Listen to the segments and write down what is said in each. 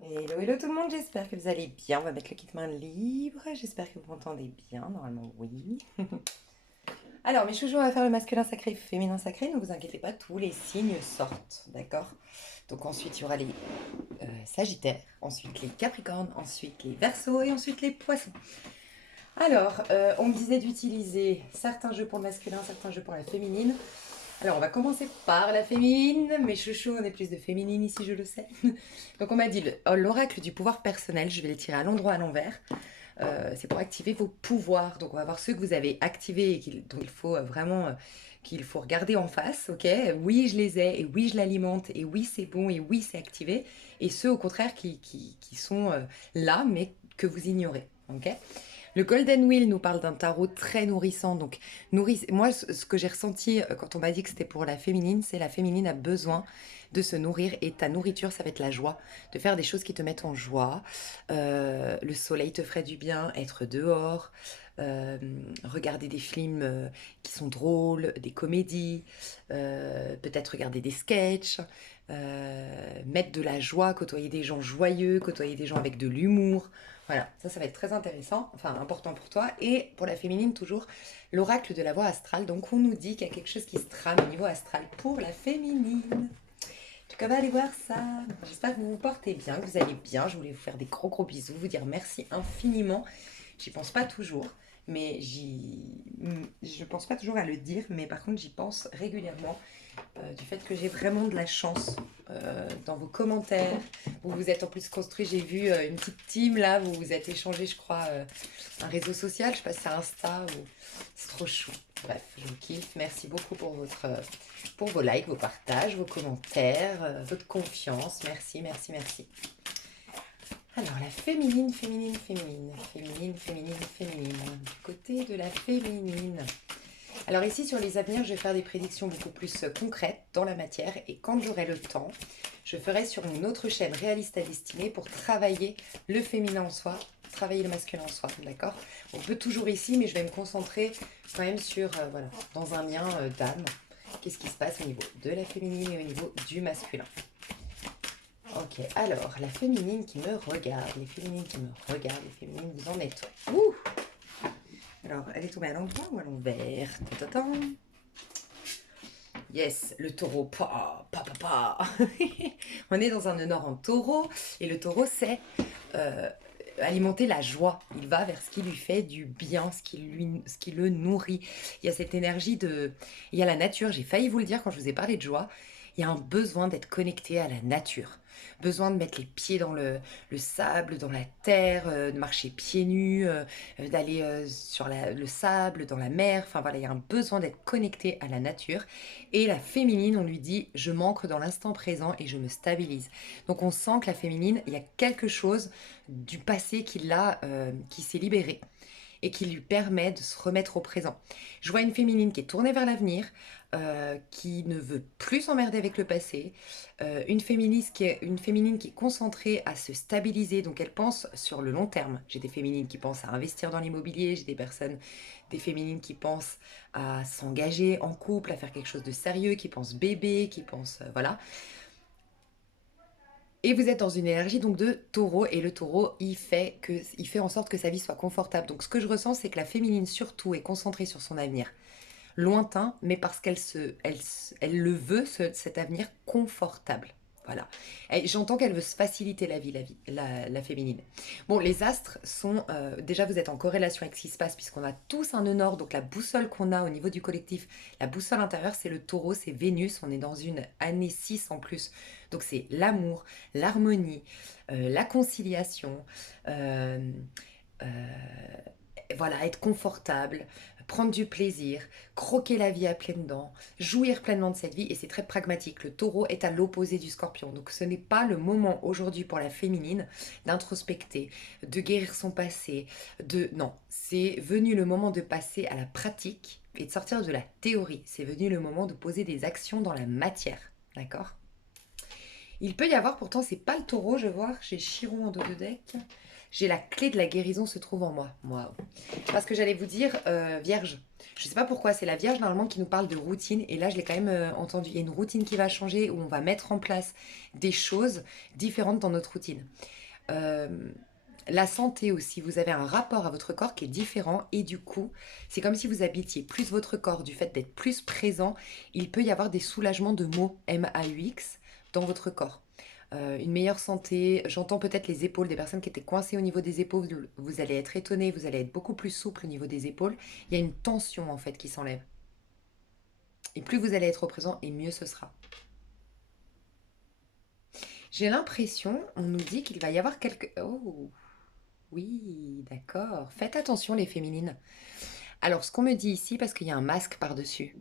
Hello, hello tout le monde, j'espère que vous allez bien. On va mettre le kit main libre. J'espère que vous m'entendez bien. Normalement, oui. Alors, mes chouchous, on va faire le masculin sacré, féminin sacré. Ne vous inquiétez pas, tous les signes sortent, d'accord? Donc, ensuite, il y aura les Sagittaires, ensuite les Capricornes, ensuite les Verseaux et ensuite les Poissons. Alors, on me disait d'utiliser certains jeux pour le masculin, certains jeux pour la féminine. Alors, on va commencer par la féminine. Mes chouchous, on est plus de féminine ici, je le sais. Donc, on m'a dit l'oracle du pouvoir personnel. Je vais le tirer à l'endroit à l'envers. C'est pour activer vos pouvoirs. Donc, on va voir ceux que vous avez activés et dont il faut vraiment qu'il faut regarder en face. Ok, oui, je les ai, et oui, je l'alimente, et oui, c'est bon, et oui, c'est activé. Et ceux, au contraire, qui sont là, mais que vous ignorez. Ok. Le Golden Wheel nous parle d'un tarot très nourrissant. Donc, moi, ce que j'ai ressenti quand on m'a dit que c'était pour la féminine, c'est la féminine a besoin de se nourrir et ta nourriture, ça va être la joie, de faire des choses qui te mettent en joie. Le soleil te ferait du bien, être dehors, euh, regarder des films qui sont drôles, des comédies, peut-être regarder des sketchs, mettre de la joie, côtoyer des gens joyeux, côtoyer des gens avec de l'humour. Voilà, ça va être très intéressant, enfin important pour toi. Et pour la féminine, toujours l'oracle de la voie astrale. Donc on nous dit qu'il y a quelque chose qui se trame au niveau astral pour la féminine. En tout cas, on va aller voir ça. J'espère que vous vous portez bien, que vous allez bien. Je voulais vous faire des gros gros bisous, vous dire merci infiniment. J'y pense pas toujours, mais je pense pas toujours à le dire, mais par contre j'y pense régulièrement du fait que j'ai vraiment de la chance dans vos commentaires. Vous vous êtes en plus construit, j'ai vu une petite team là, vous vous êtes échangé, je crois, un réseau social, je sais pas si c'est Insta ou. C'est trop chou. Bref, je vous kiffe. Merci beaucoup pour vos likes, vos partages, vos commentaires, votre confiance. Merci, merci, merci. Alors, la féminine, féminine, féminine, féminine, féminine, féminine. Du côté de la féminine. Alors ici sur les avenirs, je vais faire des prédictions beaucoup plus concrètes dans la matière et quand j'aurai le temps, je ferai sur une autre chaîne réaliste à destiner pour travailler le féminin en soi, travailler le masculin en soi, d'accord? On peut toujours ici, mais je vais me concentrer quand même sur, voilà, dans un lien d'âme. Qu'est-ce qui se passe au niveau de la féminine et au niveau du masculin? Ok, alors, la féminine qui me regarde, les féminines qui me regardent, les féminines, vous en êtes où? Ouh. Alors, elle est tombée à l'endroit ou à l'envers? Ta-ta-ta. Yes, le taureau, pa, pa, pa, pa. On est dans un honneur en taureau, et le taureau, c'est euh, alimenter la joie. Il va vers ce qui lui fait du bien, ce qui le nourrit. Il y a cette énergie de. Il y a la nature, j'ai failli vous le dire quand je vous ai parlé de joie. Il y a un besoin d'être connecté à la nature. Besoin de mettre les pieds dans le sable, dans la terre, de marcher pieds nus, d'aller sur le sable, dans la mer. Enfin voilà, il y a un besoin d'être connecté à la nature. Et la féminine, on lui dit, je m'ancre dans l'instant présent et je me stabilise. Donc on sent que la féminine, il y a quelque chose du passé qui s'est libéré et qui lui permet de se remettre au présent. Je vois une féminine qui est tournée vers l'avenir, qui ne veut plus s'emmerder avec le passé, une féminine qui est concentrée à se stabiliser, donc elle pense sur le long terme. J'ai des féminines qui pensent à investir dans l'immobilier, j'ai des féminines qui pensent à s'engager en couple, à faire quelque chose de sérieux, qui pensent bébé, qui pensent, voilà. Et vous êtes dans une énergie donc de taureau et le taureau il fait en sorte que sa vie soit confortable. Donc ce que je ressens c'est que la féminine surtout est concentrée sur son avenir lointain mais parce elle le veut cet avenir confortable. Voilà. Et j'entends qu'elle veut se faciliter la féminine. Bon, les astres sont déjà vous êtes en corrélation avec ce qui se passe puisqu'on a tous un nœud nord donc la boussole qu'on a au niveau du collectif, la boussole intérieure c'est le taureau, c'est Vénus, on est dans une année 6 en plus. Donc c'est l'amour, l'harmonie, la conciliation, euh, euh, voilà, être confortable, prendre du plaisir, croquer la vie à pleines dents, jouir pleinement de cette vie et c'est très pragmatique. Le taureau est à l'opposé du scorpion. Donc ce n'est pas le moment aujourd'hui pour la féminine d'introspecter, de guérir son passé, de. Non, c'est venu le moment de passer à la pratique et de sortir de la théorie. C'est venu le moment de poser des actions dans la matière. D'accord? Il peut y avoir, pourtant, c'est pas le taureau, je vois, j'ai Chiron en dos de deck. J'ai la clé de la guérison se trouve en moi. Waouh. Parce que j'allais vous dire, Vierge. Je ne sais pas pourquoi, c'est la Vierge normalement qui nous parle de routine. Et là, je l'ai quand même entendu. Il y a une routine qui va changer où on va mettre en place des choses différentes dans notre routine. Euh, la santé aussi, vous avez un rapport à votre corps qui est différent et du coup, c'est comme si vous habitiez plus votre corps du fait d'être plus présent. Il peut y avoir des soulagements de maux MAUX dans votre corps. Une meilleure santé, j'entends peut-être les épaules, des personnes qui étaient coincées au niveau des épaules, vous allez être étonné, vous allez être beaucoup plus souple au niveau des épaules. Il y a une tension en fait qui s'enlève. Et plus vous allez être au présent et mieux ce sera. J'ai l'impression, on nous dit qu'il va y avoir quelques... Oh, oui, d'accord. Faites attention les féminines. Alors, ce qu'on me dit ici, parce qu'il y a un masque par-dessus.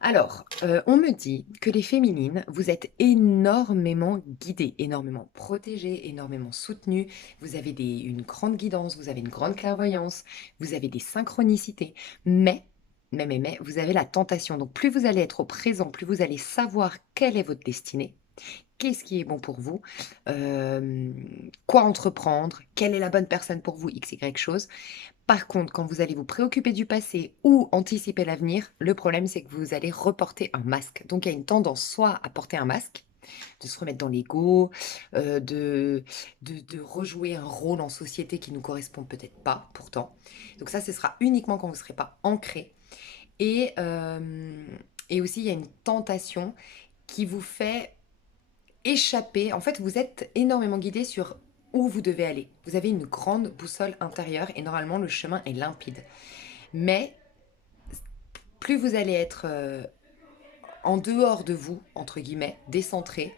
Alors, on me dit que les féminines, vous êtes énormément guidées, énormément protégées, énormément soutenues. Vous avez une grande guidance, vous avez une grande clairvoyance, vous avez des synchronicités. Mais, vous avez la tentation. Donc, plus vous allez être au présent, plus vous allez savoir quelle est votre destinée. Qu'est-ce qui est bon pour vous? Quoi entreprendre? Quelle est la bonne personne pour vous? X, Y chose. Par contre, quand vous allez vous préoccuper du passé ou anticiper l'avenir, le problème c'est que vous allez reporter un masque. Donc il y a une tendance soit à porter un masque, de se remettre dans l'ego, de rejouer un rôle en société qui ne nous correspond peut-être pas pourtant. Donc ça, ce sera uniquement quand vous ne serez pas ancré. Et aussi, il y a une tentation qui vous fait échapper. En fait, vous êtes énormément guidé sur où vous devez aller. Vous avez une grande boussole intérieure et normalement le chemin est limpide. Mais plus vous allez être en dehors de vous, entre guillemets, décentré,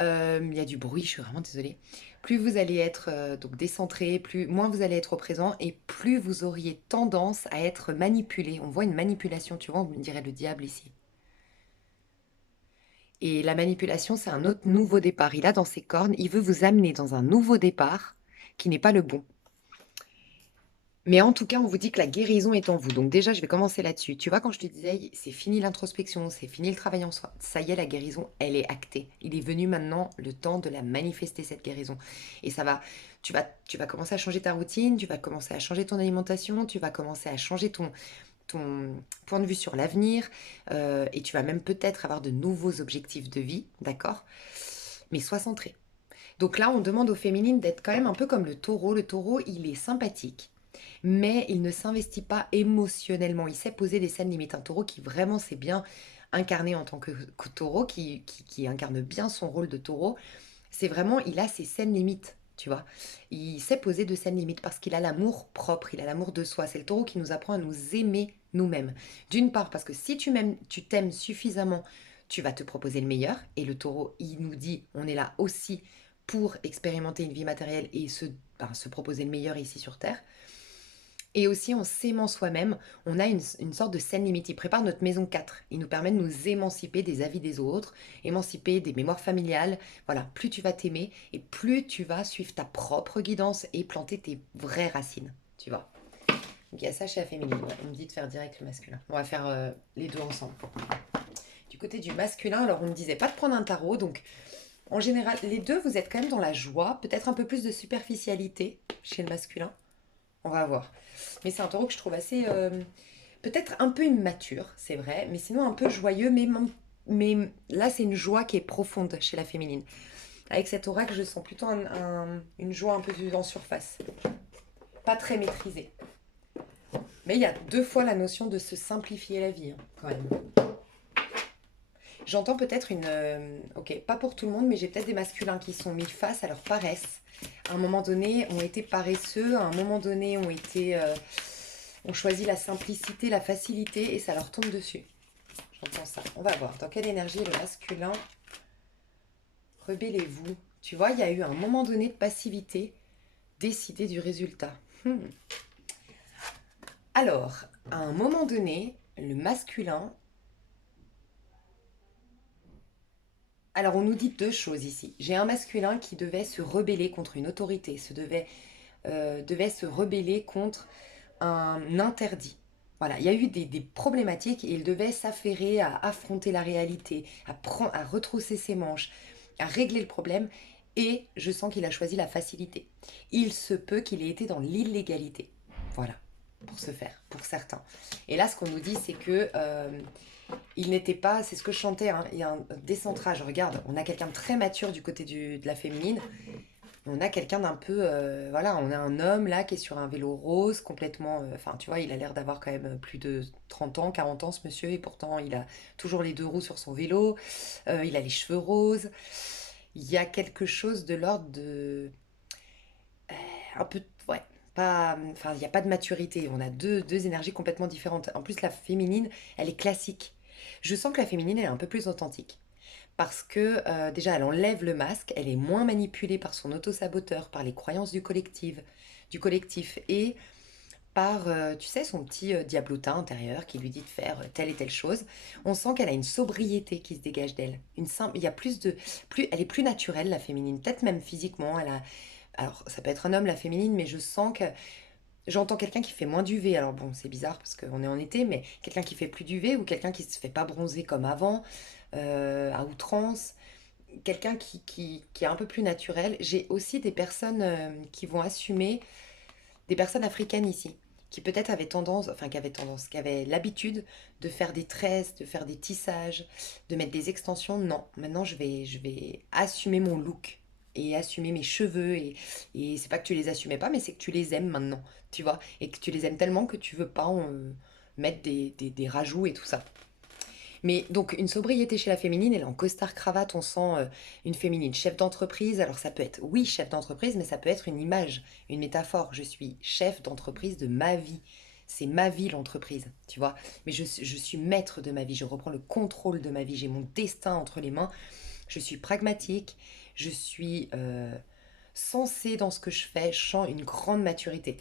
il y a du bruit, je suis vraiment désolée. Plus vous allez être donc décentré, moins vous allez être au présent et plus vous auriez tendance à être manipulé. On voit une manipulation, tu vois, on me dirait le diable ici. Et la manipulation, c'est un autre nouveau départ. Il a dans ses cornes, il veut vous amener dans un nouveau départ qui n'est pas le bon. Mais en tout cas, on vous dit que la guérison est en vous. Donc déjà, je vais commencer là-dessus. Tu vois, quand je te disais, c'est fini l'introspection, c'est fini le travail en soi. Ça y est, la guérison, elle est actée. Il est venu maintenant le temps de la manifester, cette guérison. Et ça va, tu vas commencer à changer ta routine, tu vas commencer à changer ton alimentation, tu vas commencer à changer ton point de vue sur l'avenir et tu vas même peut-être avoir de nouveaux objectifs de vie, d'accord? Mais sois centré. Donc là, on demande aux féminines d'être quand même un peu comme le taureau. Le taureau, il est sympathique, mais il ne s'investit pas émotionnellement. Il sait poser des scènes limites. Un taureau qui vraiment sait bien incarner en tant que taureau, qui incarne bien son rôle de taureau, c'est vraiment, il a ses scènes limites. Tu vois, il sait poser de scènes limites parce qu'il a l'amour propre, il a l'amour de soi. C'est le taureau qui nous apprend à nous aimer nous-mêmes. D'une part, parce que si tu t'aimes suffisamment, tu vas te proposer le meilleur. Et le taureau, il nous dit, on est là aussi pour expérimenter une vie matérielle et se proposer le meilleur ici sur Terre. Et aussi, en s'aimant soi-même, on a une sorte de scène limite. Il prépare notre maison 4. Il nous permet de nous émanciper des avis des autres, émanciper des mémoires familiales. Voilà, plus tu vas t'aimer et plus tu vas suivre ta propre guidance et planter tes vraies racines. Tu vois. Donc il y a ça chez la féminine. Ouais, on me dit de faire direct le masculin. On va faire les deux ensemble. Du côté du masculin, alors on me disait pas de prendre un tarot. Donc en général, les deux, vous êtes quand même dans la joie. Peut-être un peu plus de superficialité chez le masculin. On va voir. Mais c'est un taureau que je trouve assez... peut-être un peu immature, c'est vrai, mais sinon un peu joyeux. Mais là, c'est une joie qui est profonde chez la féminine. Avec cet oracle, je sens plutôt une joie un peu en surface. Pas très maîtrisée. Mais il y a deux fois la notion de se simplifier la vie, hein, quand même. J'entends peut-être une... ok, pas pour tout le monde, mais j'ai peut-être des masculins qui sont mis face à leur paresse. À un moment donné, ont été paresseux. À un moment donné, ont choisi la simplicité, la facilité, et ça leur tombe dessus. J'entends ça. On va voir. Dans quelle énergie est le masculin? Rebellez-vous. Tu vois, il y a eu un moment donné de passivité. Décidez du résultat. Alors, à un moment donné, le masculin... Alors, on nous dit deux choses ici. J'ai un masculin qui devait se rebeller contre une autorité, devait se rebeller contre un interdit. Voilà, il y a eu des problématiques et il devait s'affairer à affronter la réalité, à retrousser ses manches, à régler le problème. Et je sens qu'il a choisi la facilité. Il se peut qu'il ait été dans l'illégalité. Voilà, pour ce faire, pour certains. Et là, ce qu'on nous dit, c'est que il n'était pas, c'est ce que je chantais, hein, il y a un décentrage. Regarde, on a quelqu'un de très mature du côté de la féminine. On a quelqu'un d'un peu, voilà, on a un homme là qui est sur un vélo rose, complètement, enfin tu vois, il a l'air d'avoir quand même plus de 30 ans, 40 ans ce monsieur, et pourtant il a toujours les deux roues sur son vélo, il a les cheveux roses. Il y a quelque chose de l'ordre de, un peu, ouais, pas, enfin il n'y a pas de maturité, on a deux énergies complètement différentes. En plus la féminine, elle est classique. Je sens que la féminine, elle est un peu plus authentique parce que déjà elle enlève le masque, elle est moins manipulée par son auto-saboteur, par les croyances du collectif et par, tu sais, son petit diablotin intérieur qui lui dit de faire telle et telle chose. On sent qu'elle a une sobriété qui se dégage d'elle. Il y a elle est plus naturelle la féminine, peut-être même physiquement. Alors ça peut être un homme la féminine, mais je sens que j'entends quelqu'un qui fait moins d'UV. Alors bon, c'est bizarre parce qu'on est en été, mais quelqu'un qui fait plus d'UV ou quelqu'un qui se fait pas bronzer comme avant, à outrance, quelqu'un qui est un peu plus naturel. J'ai aussi des personnes qui vont assumer, des personnes africaines ici, qui peut-être avaient tendance, enfin qui avaient l'habitude de faire des tresses, de faire des tissages, de mettre des extensions. Non, maintenant je vais assumer mon look et assumer mes cheveux et c'est pas que tu les assumais pas, mais c'est que tu les aimes maintenant, tu vois, et que tu les aimes tellement que tu veux pas mettre des rajouts et tout ça. Mais donc une sobriété chez la féminine, elle est en costard cravate, on sent une féminine chef d'entreprise. Alors ça peut être, oui, chef d'entreprise, mais ça peut être une image, une métaphore. Je suis chef d'entreprise de ma vie. C'est ma vie l'entreprise, tu vois. Mais je suis maître de ma vie, je reprends le contrôle de ma vie, j'ai mon destin entre les mains. Je suis pragmatique, je suis sensée dans ce que je fais, je sens une grande maturité.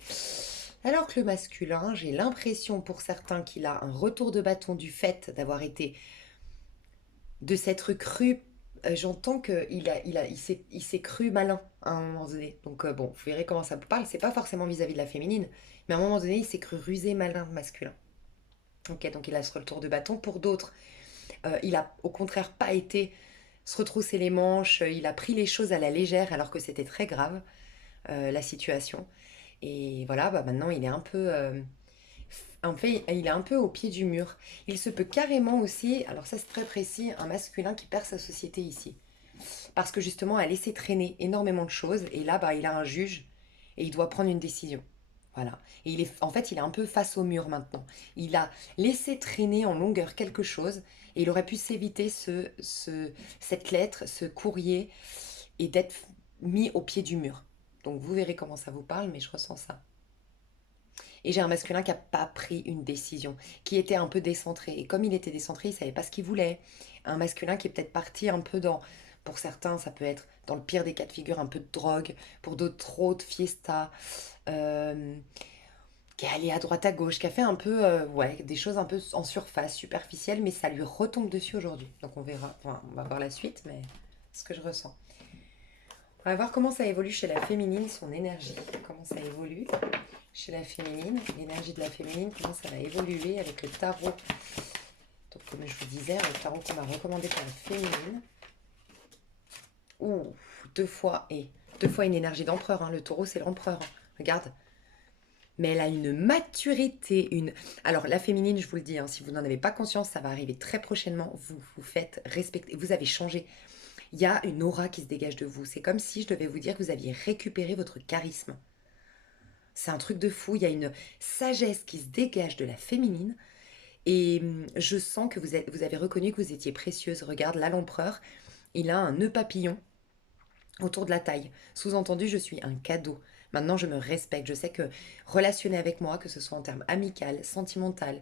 Alors que le masculin, j'ai l'impression pour certains qu'il a un retour de bâton du fait d'avoir été, de s'être cru, j'entends qu'il s'est cru malin à un moment donné. Donc bon, vous verrez comment ça vous parle. C'est pas forcément vis-à-vis de la féminine, mais à un moment donné, il s'est cru rusé, malin, masculin. Ok, donc il a ce retour de bâton. Pour d'autres, il a au contraire pas été se retrousser les manches, il a pris les choses à la légère alors que c'était très grave, la situation. Et voilà, bah maintenant il est un peu, en fait, il est un peu au pied du mur. Il se peut carrément aussi, alors ça c'est très précis, un masculin qui perd sa société ici. Parce que justement, a laissé traîner énormément de choses. Et là, bah, il a un juge et il doit prendre une décision. Voilà. Et en fait, il est un peu face au mur maintenant. Il a laissé traîner en longueur quelque chose et il aurait pu s'éviter cette lettre, ce courrier et d'être mis au pied du mur. Donc vous verrez comment ça vous parle, mais je ressens ça. Et j'ai un masculin qui n'a pas pris une décision, qui était un peu décentré. Et comme il était décentré, il ne savait pas ce qu'il voulait. Un masculin qui est peut-être parti un peu dans, pour certains, ça peut être dans le pire des cas de figure, un peu de drogue, pour d'autres trop de fiesta, euh, qui est allé à droite à gauche, qui a fait un peu, ouais, des choses un peu en surface, superficielles, mais ça lui retombe dessus aujourd'hui. Donc on verra, enfin, on va voir la suite, mais ce que je ressens. On va voir comment ça évolue chez la féminine, son énergie, comment ça évolue chez la féminine, l'énergie de la féminine, comment ça va évoluer avec le tarot. Donc comme je vous disais, le tarot qu'on m'a recommandé pour la féminine. Ouh, deux fois une énergie d'empereur, hein. Le taureau c'est l'empereur, hein. Regarde. Mais elle a une maturité, une... Alors la féminine, je vous le dis, hein, si vous n'en avez pas conscience, ça va arriver très prochainement. Vous vous faites respecter, vous avez changé. Il y a une aura qui se dégage de vous. C'est comme si je devais vous dire que vous aviez récupéré votre charisme. C'est un truc de fou. Il y a une sagesse qui se dégage de la féminine. Et je sens que vous avez reconnu que vous étiez précieuse. Regarde, là, l'empereur, il a un nœud papillon autour de la taille. Sous-entendu, je suis un cadeau. Maintenant, je me respecte. Je sais que relationner avec moi, que ce soit en termes amical, sentimental,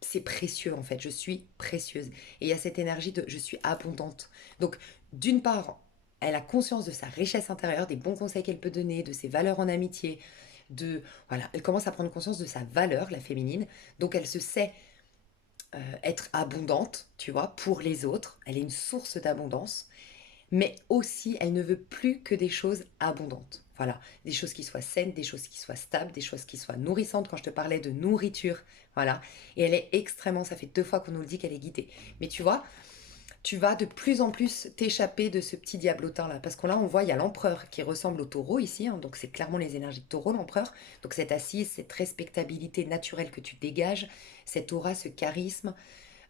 c'est précieux en fait. Je suis précieuse. Et il y a cette énergie de je suis abondante. Donc, d'une part, elle a conscience de sa richesse intérieure, des bons conseils qu'elle peut donner, de ses valeurs en amitié, voilà, elle commence à prendre conscience de sa valeur, la féminine. Donc, elle se sait être abondante, tu vois, pour les autres. Elle est une source d'abondance. Mais aussi, elle ne veut plus que des choses abondantes. Voilà, des choses qui soient saines, des choses qui soient stables, des choses qui soient nourrissantes. Quand je te parlais de nourriture, voilà. Et elle est extrêmement, ça fait 2 fois qu'on nous le dit qu'elle est guidée. Mais tu vois, tu vas de plus en plus t'échapper de ce petit diablotin là. Parce que là, on voit, il y a l'empereur qui ressemble au taureau ici, hein, donc c'est clairement les énergies de taureau, l'empereur. Donc cette assise, cette respectabilité naturelle que tu dégages, cette aura, ce charisme,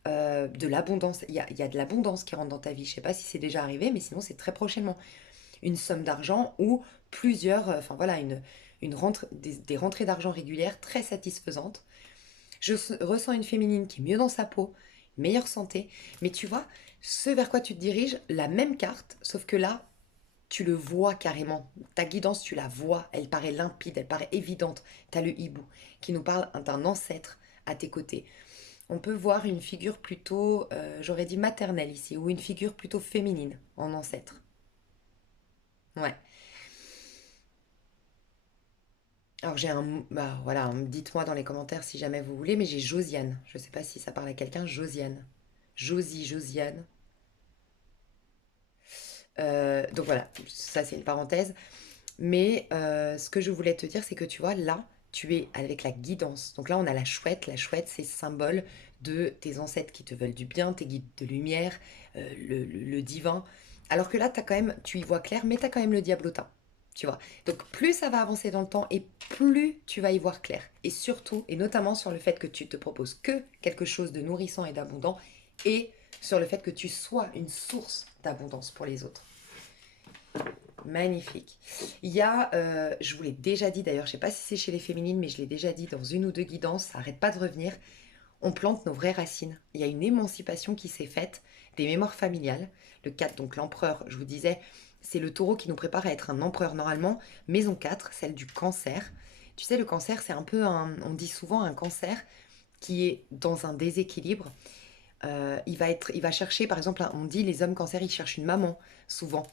de l'abondance. Il y a de l'abondance qui rentre dans ta vie. Je sais pas si c'est déjà arrivé, mais sinon c'est très prochainement. Une somme d'argent ou plusieurs, enfin voilà, des rentrées d'argent régulières très satisfaisantes. Ressens une féminine qui est mieux dans sa peau, meilleure santé. Mais tu vois, ce vers quoi tu te diriges, la même carte, sauf que là, tu le vois carrément. Ta guidance, tu la vois. Elle paraît limpide, elle paraît évidente. Tu as le hibou qui nous parle d'un ancêtre à tes côtés. On peut voir une figure plutôt, j'aurais dit maternelle ici, ou une figure plutôt féminine en ancêtre. Ouais. Alors j'ai un... Bah voilà, dites-moi dans les commentaires si jamais vous voulez, mais j'ai Josiane. Je sais pas si ça parle à quelqu'un, Josiane. Josiane. Donc voilà, ça c'est une parenthèse. Mais ce que je voulais te dire, c'est que tu vois, là, tu es avec la guidance. Donc là, on a la chouette. La chouette, c'est symbole de tes ancêtres qui te veulent du bien, tes guides de lumière, le divin. Alors que là, as quand même, tu y vois clair, mais tu as quand même le diablotin. Tu vois. Donc plus ça va avancer dans le temps et plus tu vas y voir clair. Et surtout, et notamment sur le fait que tu te proposes que quelque chose de nourrissant et d'abondant et sur le fait que tu sois une source d'abondance pour les autres. Magnifique. Il y a, je vous l'ai déjà dit d'ailleurs, je ne sais pas si c'est chez les féminines, mais je l'ai déjà dit dans une ou deux guidances, ça n'arrête pas de revenir. On plante nos vraies racines. Il y a une émancipation qui s'est faite des mémoires familiales. Le 4, donc l'empereur, je vous disais, c'est le taureau qui nous prépare à être un empereur normalement. Maison 4, celle du cancer. Tu sais, le cancer, c'est un peu on dit souvent un cancer qui est dans un déséquilibre. Il va chercher, par exemple, on dit les hommes cancer, ils cherchent une maman, souvent.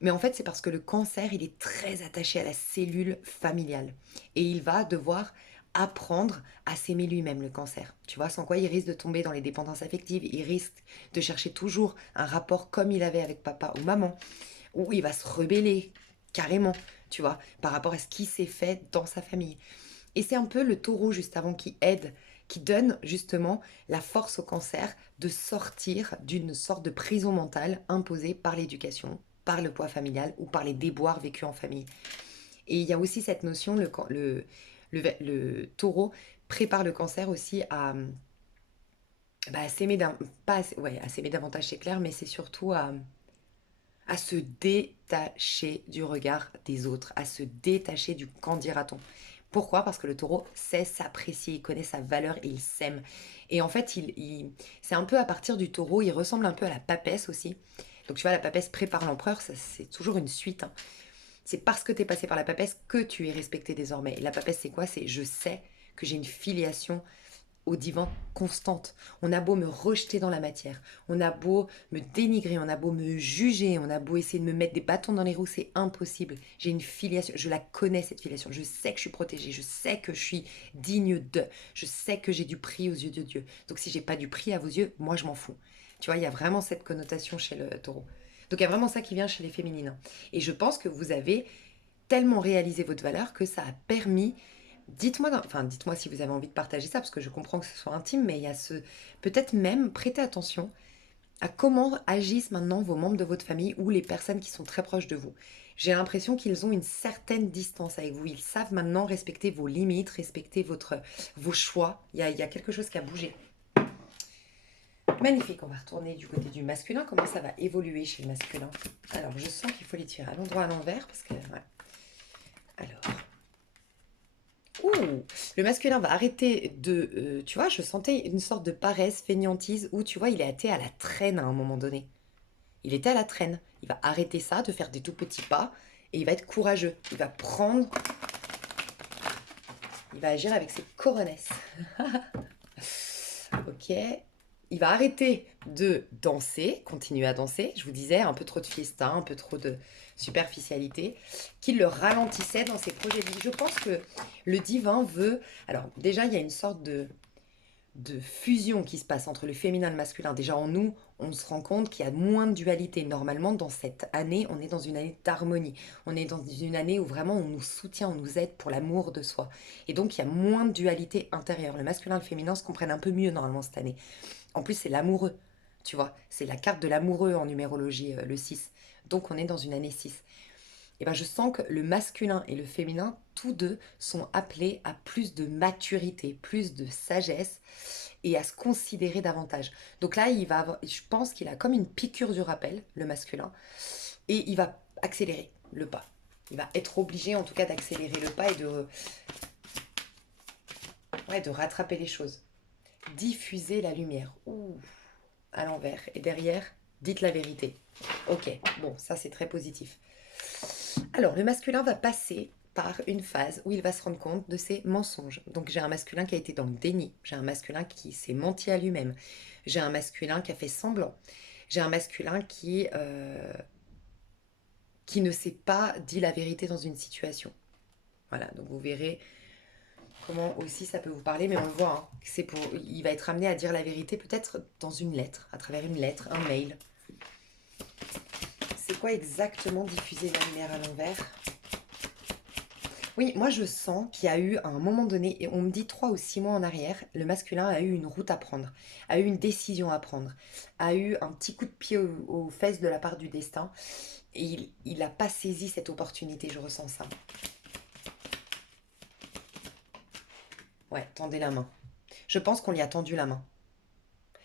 Mais en fait, c'est parce que le cancer, il est très attaché à la cellule familiale. Et il va devoir apprendre à s'aimer lui-même, le cancer. Tu vois, sans quoi il risque de tomber dans les dépendances affectives, il risque de chercher toujours un rapport comme il avait avec papa ou maman, où il va se rebeller carrément, tu vois, par rapport à ce qui s'est fait dans sa famille. Et c'est un peu le taureau juste avant qui aide, qui donne justement la force au cancer de sortir d'une sorte de prison mentale imposée par l'éducation, par le poids familial ou par les déboires vécus en famille. Et il y a aussi cette notion, le taureau prépare le cancer aussi à s'aimer ouais, à s'aimer davantage, c'est clair, mais c'est surtout à se détacher du regard des autres, à se détacher du qu'en dira-t-on. Pourquoi? Parce que le taureau sait s'apprécier, il connaît sa valeur et il s'aime. Et en fait, c'est un peu à partir du taureau, il ressemble un peu à la papesse aussi. Donc tu vois, la papesse prépare l'empereur, c'est toujours une suite, hein. C'est parce que tu es passé par la papesse que tu es respecté désormais. Et la papesse, c'est quoi? C'est je sais que j'ai une filiation au divin constante. On a beau me rejeter dans la matière, on a beau me dénigrer, on a beau me juger, on a beau essayer de me mettre des bâtons dans les roues, c'est impossible. J'ai une filiation, je la connais cette filiation, je sais que je suis protégée, je sais que je suis digne de, je sais que j'ai du prix aux yeux de Dieu. Donc si j'ai pas du prix à vos yeux, moi je m'en fous. Tu vois, il y a vraiment cette connotation chez le taureau. Donc il y a vraiment ça qui vient chez les féminines. Et je pense que vous avez tellement réalisé votre valeur que ça a permis. Dites-moi si vous avez envie de partager ça, parce que je comprends que ce soit intime, mais il y a ce. Peut-être même prêtez attention à comment agissent maintenant vos membres de votre famille ou les personnes qui sont très proches de vous. J'ai l'impression qu'ils ont une certaine distance avec vous. Ils savent maintenant respecter vos limites, respecter vos choix. Il y a quelque chose qui a bougé. Magnifique, on va retourner du côté du masculin. Comment ça va évoluer chez le masculin? Alors, je sens qu'il faut les tirer à l'endroit, à l'envers, parce que... Ouais. Alors... Ouh, le masculin va arrêter de... tu vois, je sentais une sorte de paresse, fainéantise, où tu vois, il est été à la traîne à un moment donné. Il était à la traîne. Il va arrêter ça, de faire des tout petits pas, et il va être courageux. Il va prendre... Il va agir avec ses coronesses. Ok. Il va arrêter de danser, continuer à danser. Je vous disais, un peu trop de fiesta, un peu trop de superficialité, qui le ralentissait dans ses projets de vie. Je pense que le divin veut... Alors déjà, il y a une sorte de fusion qui se passe entre le féminin et le masculin. Déjà en nous, on se rend compte qu'il y a moins de dualité. Normalement, dans cette année, on est dans une année d'harmonie. On est dans une année où vraiment on nous soutient, on nous aide pour l'amour de soi. Et donc, il y a moins de dualité intérieure. Le masculin et le féminin se comprennent un peu mieux normalement cette année. En plus, c'est l'amoureux. tu vois. C'est la carte de l'amoureux en numérologie, le 6. Donc on est dans une année 6. Et ben je sens que le masculin et le féminin, tous deux, sont appelés à plus de maturité, plus de sagesse et à se considérer davantage. Donc là, je pense qu'il a comme une piqûre du rappel, le masculin, et il va accélérer le pas. Il va être obligé en tout cas d'accélérer le pas et de rattraper les choses. Diffuser la lumière. Ouh, à l'envers. Et derrière, dites la vérité. Ok, bon, ça c'est très positif. Alors, le masculin va passer par une phase où il va se rendre compte de ses mensonges. Donc, j'ai un masculin qui a été dans le déni. J'ai un masculin qui s'est menti à lui-même. J'ai un masculin qui a fait semblant. J'ai un masculin qui ne s'est pas dit la vérité dans une situation. Voilà, donc vous verrez comment aussi ça peut vous parler, mais on le voit, hein, il va être amené à dire la vérité peut-être dans une lettre, à travers une lettre, un mail. C'est quoi exactement diffuser la lumière à l'envers? Oui, moi je sens qu'il y a eu à un moment donné, et on me dit 3 ou 6 mois en arrière, le masculin a eu une route à prendre, a eu une décision à prendre, a eu un petit coup de pied aux fesses de la part du destin, et il n'a pas saisi cette opportunité, je ressens ça. Ouais, tendez la main. Je pense qu'on lui a tendu la main.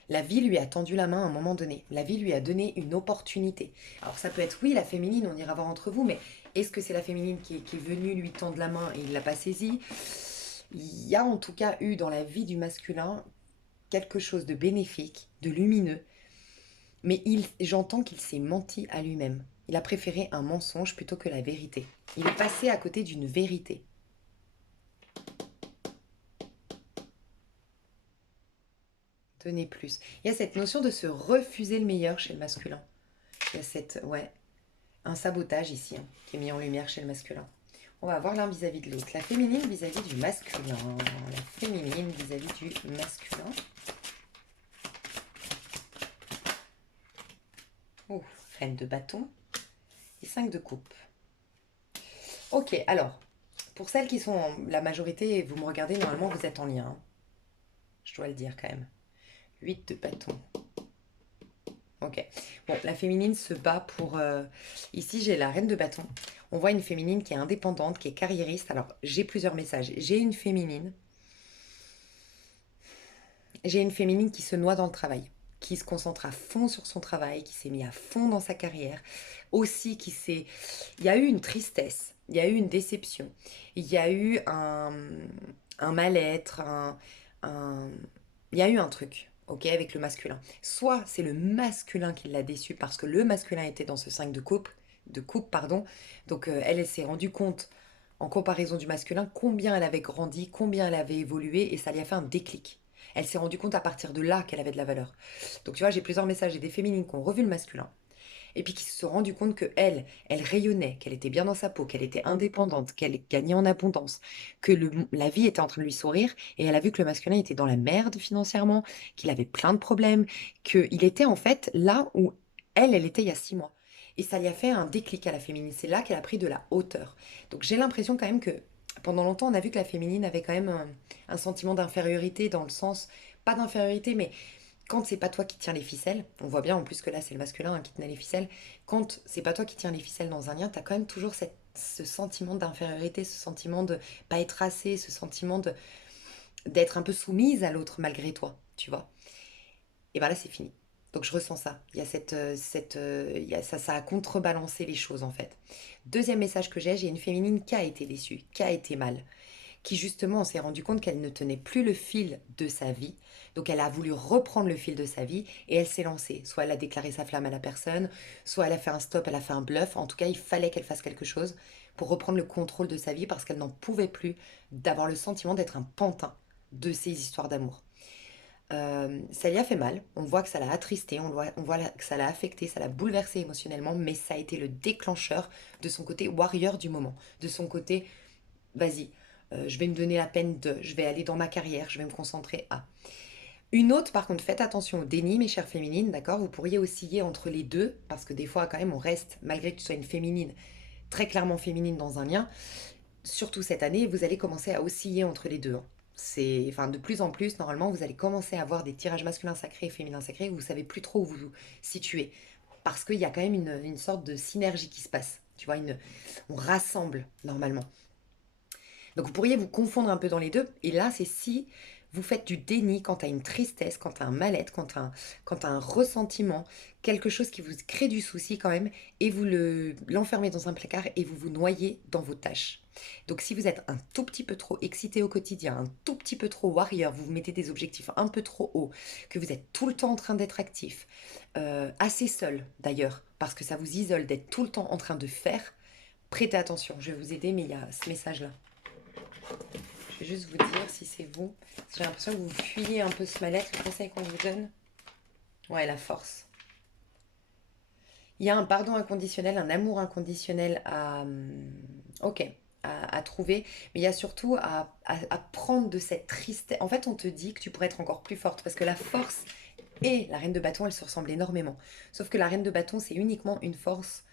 La vie lui a tendu la main à un moment donné. La vie lui a donné une opportunité. Alors ça peut être, oui, la féminine, on ira voir entre vous, mais est-ce que c'est la féminine qui est venue lui tendre la main et il ne l'a pas saisie? Il y a en tout cas eu dans la vie du masculin quelque chose de bénéfique, de lumineux, mais j'entends qu'il s'est menti à lui-même. Il a préféré un mensonge plutôt que la vérité. Il est passé à côté d'une vérité. Donner plus. Il y a cette notion de se refuser le meilleur chez le masculin. Il y a un sabotage ici, hein, qui est mis en lumière chez le masculin. On va voir l'un vis-à-vis de l'autre. La féminine vis-à-vis du masculin. La féminine vis-à-vis du masculin. Oh, reine de bâton. Et 5 de coupe. Ok, alors, pour celles qui sont la majorité, vous me regardez, normalement vous êtes en lien. Hein. Je dois le dire quand même. 8 de bâton. Ok. Bon, la féminine se bat pour... Ici, j'ai la reine de bâton. On voit une féminine qui est indépendante, qui est carriériste. Alors, j'ai plusieurs messages. J'ai une féminine qui se noie dans le travail, qui se concentre à fond sur son travail, qui s'est mis à fond dans sa carrière. Aussi, il y a eu une tristesse, il y a eu une déception, il y a eu un mal-être, il y a eu un truc. Ok, avec le masculin. Soit c'est le masculin qui l'a déçu parce que le masculin était dans ce 5 de coupe, pardon. Donc elle s'est rendue compte, en comparaison du masculin, combien elle avait grandi, combien elle avait évolué, et ça lui a fait un déclic. Elle s'est rendue compte à partir de là qu'elle avait de la valeur. Donc tu vois, j'ai plusieurs messages, j'ai des féminines qui ont revu le masculin, et puis qui se sont rendues compte que elle rayonnait, qu'elle était bien dans sa peau, qu'elle était indépendante, qu'elle gagnait en abondance, que la vie était en train de lui sourire, et elle a vu que le masculin était dans la merde financièrement, qu'il avait plein de problèmes, qu'il était en fait là où elle était il y a 6 mois. Et ça lui a fait un déclic à la féminine. C'est là qu'elle a pris de la hauteur. Donc j'ai l'impression quand même que pendant longtemps, on a vu que la féminine avait quand même un sentiment d'infériorité, dans le sens, pas d'infériorité, mais quand c'est pas toi qui tiens les ficelles, on voit bien en plus que là c'est le masculin, hein, qui tenait les ficelles, quand c'est pas toi qui tiens les ficelles dans un lien, t'as quand même toujours ce sentiment d'infériorité, ce sentiment de pas être assez, ce sentiment d'être un peu soumise à l'autre malgré toi, tu vois. Et ben là c'est fini. Donc je ressens ça. Il y a ça a contrebalancé les choses en fait. Deuxième message que j'ai une féminine qui a été déçue, qui a été mal, qui justement s'est rendu compte qu'elle ne tenait plus le fil de sa vie. Donc elle a voulu reprendre le fil de sa vie et elle s'est lancée. Soit elle a déclaré sa flamme à la personne, soit elle a fait un stop, elle a fait un bluff. En tout cas, il fallait qu'elle fasse quelque chose pour reprendre le contrôle de sa vie parce qu'elle n'en pouvait plus d'avoir le sentiment d'être un pantin de ces histoires d'amour. Ça lui a fait mal, on voit que ça l'a attristé, on voit que ça l'a affecté, ça l'a bouleversé émotionnellement, mais ça a été le déclencheur de son côté warrior du moment, de son côté, vas-y, je vais me donner la peine je vais aller dans ma carrière, je vais me concentrer à. Une autre, par contre, faites attention au déni, mes chères féminines, d'accord? Vous pourriez osciller entre les deux, parce que des fois, quand même, on reste, malgré que tu sois une féminine, très clairement féminine dans un lien, surtout cette année, vous allez commencer à osciller entre les deux. Hein. Enfin, de plus en plus, normalement, vous allez commencer à avoir des tirages masculins sacrés et féminins sacrés où vous savez plus trop où vous vous situez. Parce qu'il y a quand même une sorte de synergie qui se passe. Tu vois, on rassemble normalement. Donc vous pourriez vous confondre un peu dans les deux. Et là, c'est si vous faites du déni quand tu as une tristesse, quand tu as un mal-être, quand tu as un ressentiment, quelque chose qui vous crée du souci quand même, et vous l'enfermez dans un placard et vous vous noyez dans vos tâches. Donc si vous êtes un tout petit peu trop excité au quotidien, un tout petit peu trop warrior, vous vous mettez des objectifs un peu trop hauts, que vous êtes tout le temps en train d'être actif, assez seul d'ailleurs, parce que ça vous isole d'être tout le temps en train de faire, prêtez attention, je vais vous aider, mais il y a ce message-là. Je vais juste vous dire si c'est vous. J'ai l'impression que vous fuyez un peu ce mal-être. Le conseil qu'on vous donne. Ouais, la force. Il y a un pardon inconditionnel, un amour inconditionnel ok, à trouver. Mais il y a surtout à prendre de cette tristesse. En fait, on te dit que tu pourrais être encore plus forte. Parce que la force et la reine de bâton, elles se ressemblent énormément. Sauf que la reine de bâton, c'est uniquement une force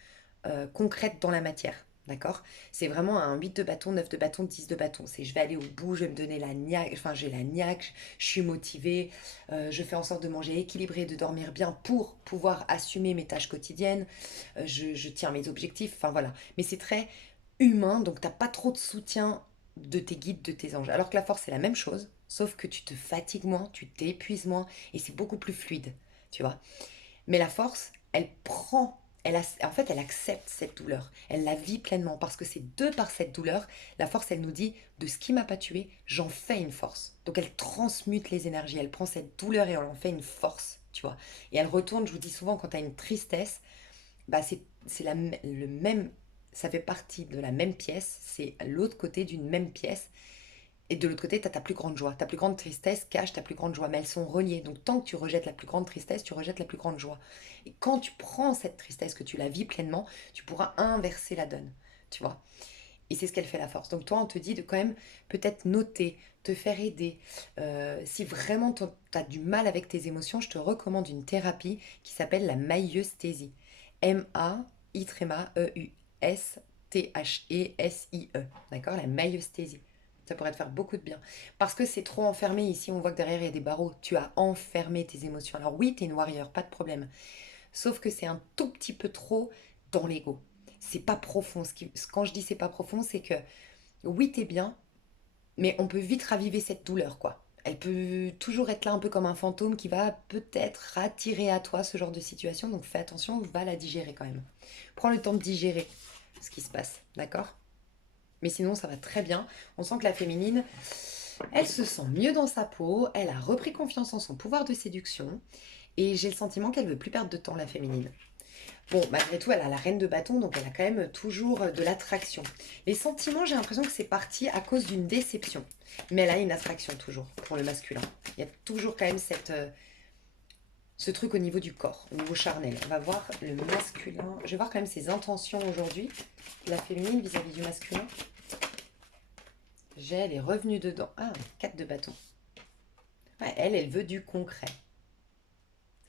concrète dans la matière. D'accord. C'est vraiment un 8 de bâton, 9 de bâton, 10 de bâton. C'est je vais aller au bout, je vais me donner la niaque, enfin j'ai la niaque, je suis motivée, je fais en sorte de manger équilibré, de dormir bien pour pouvoir assumer mes tâches quotidiennes, je tiens mes objectifs, enfin voilà. Mais c'est très humain, donc t'as pas trop de soutien de tes guides, de tes anges. Alors que la force c'est la même chose, sauf que tu te fatigues moins, tu t'épuises moins, et c'est beaucoup plus fluide, tu vois. Mais la force, elle prend, en fait, elle accepte cette douleur. Elle la vit pleinement parce que c'est de par cette douleur, la force, elle nous dit de ce qui m'a pas tué, j'en fais une force. Donc elle transmute les énergies, elle prend cette douleur et elle en fait une force, tu vois. Et elle retourne, je vous dis souvent, quand tu as une tristesse, bah le même, ça fait partie de la même pièce, c'est l'autre côté d'une même pièce. Et de l'autre côté, tu as ta plus grande joie. Ta plus grande tristesse cache ta plus grande joie. Mais elles sont reliées. Donc tant que tu rejettes la plus grande tristesse, tu rejettes la plus grande joie. Et quand tu prends cette tristesse, que tu la vis pleinement, tu pourras inverser la donne. Tu vois. Et c'est ce qu'elle fait la force. Donc toi, on te dit de quand même peut-être noter, te faire aider. Si vraiment tu as du mal avec tes émotions, je te recommande une thérapie qui s'appelle la maïeusthésie. Maïeusthésie. D'accord. La maïeusthésie. Ça pourrait te faire beaucoup de bien. Parce que c'est trop enfermé. Ici, on voit que derrière, il y a des barreaux. Tu as enfermé tes émotions. Alors oui, tu es une warrior, pas de problème. Sauf que c'est un tout petit peu trop dans l'ego. C'est pas profond. Quand je dis c'est pas profond, c'est que oui, t'es bien, mais on peut vite raviver cette douleur, quoi. Elle peut toujours être là un peu comme un fantôme qui va peut-être attirer à toi ce genre de situation. Donc fais attention, va la digérer quand même. Prends le temps de digérer ce qui se passe, d'accord? Mais sinon, ça va très bien. On sent que la féminine, elle se sent mieux dans sa peau, elle a repris confiance en son pouvoir de séduction, et j'ai le sentiment qu'elle veut plus perdre de temps, la féminine. Bon, malgré tout, elle a la reine de bâton, donc elle a quand même toujours de l'attraction. Les sentiments, j'ai l'impression que c'est parti à cause d'une déception. Mais elle a une attraction toujours pour le masculin. Il y a toujours quand même ce truc au niveau du corps, au niveau charnel. On va voir le masculin. Je vais voir quand même ses intentions aujourd'hui. La féminine vis-à-vis du masculin. Elle est revenue dedans. Ah, 4 de bâton. Ouais, elle veut du concret.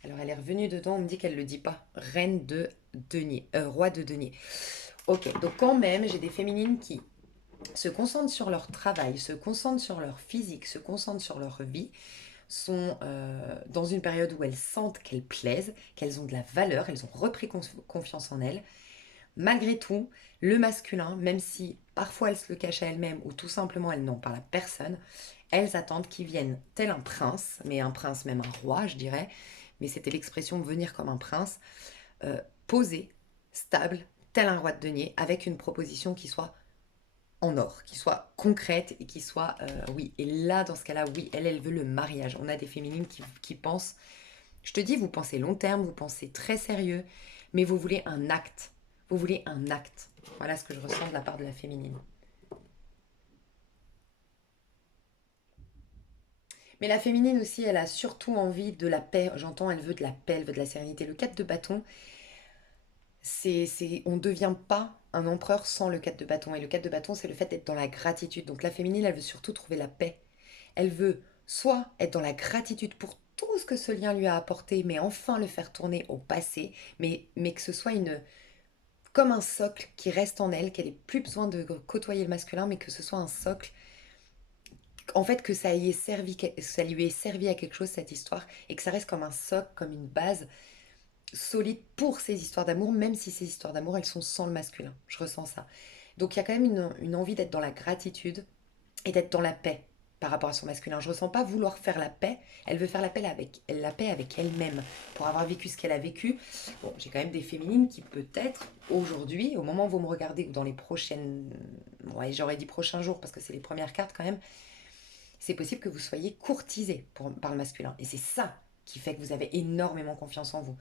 Alors elle est revenue dedans, on me dit qu'elle ne le dit pas. Reine de denier, roi de denier. Ok, donc quand même, j'ai des féminines qui se concentrent sur leur travail, se concentrent sur leur physique, se concentrent sur leur vie, sont dans une période où elles sentent qu'elles plaisent, qu'elles ont de la valeur, elles ont repris confiance en elles. Malgré tout, le masculin, même si parfois elles se le cachent à elles-mêmes ou tout simplement elles n'en parlent à personne, elles attendent qu'il vienne tel un prince, mais un prince, même un roi, je dirais, mais c'était l'expression venir comme un prince, posé, stable, tel un roi de denier, avec une proposition qui soit en or, qui soit concrète et qui soit, oui. Et là, dans ce cas-là, oui, elle veut le mariage. On a des féminines qui pensent, je te dis, vous pensez long terme, vous pensez très sérieux, mais vous voulez un acte. Vous voulez un acte. Voilà ce que je ressens de la part de la féminine. Mais la féminine aussi, elle a surtout envie de la paix. J'entends, elle veut de la paix, elle veut de la sérénité. Le 4 de bâton, on ne devient pas un empereur sans le 4 de bâton. Et le 4 de bâton, c'est le fait d'être dans la gratitude. Donc la féminine, elle veut surtout trouver la paix. Elle veut soit être dans la gratitude pour tout ce que ce lien lui a apporté, mais enfin le faire tourner au passé, mais que ce soit comme un socle qui reste en elle, qu'elle ait plus besoin de côtoyer le masculin, mais que ce soit un socle en fait, que ça, ça lui ait servi à quelque chose, cette histoire, et que ça reste comme un socle, comme une base solide pour ces histoires d'amour, même si ces histoires d'amour, elles sont sans le masculin. Je ressens ça. Donc il y a quand même une envie d'être dans la gratitude et d'être dans la paix par rapport à son masculin. Je ne ressens pas vouloir faire la paix. Elle veut faire la paix avec elle-même pour avoir vécu ce qu'elle a vécu. Bon, j'ai quand même des féminines qui peut-être aujourd'hui, au moment où vous me regardez ou dans les prochaines, ouais, j'aurais dit prochains jours parce que c'est les premières cartes quand même, c'est possible que vous soyez courtisé par le masculin. Et c'est ça qui fait que vous avez énormément confiance en vous.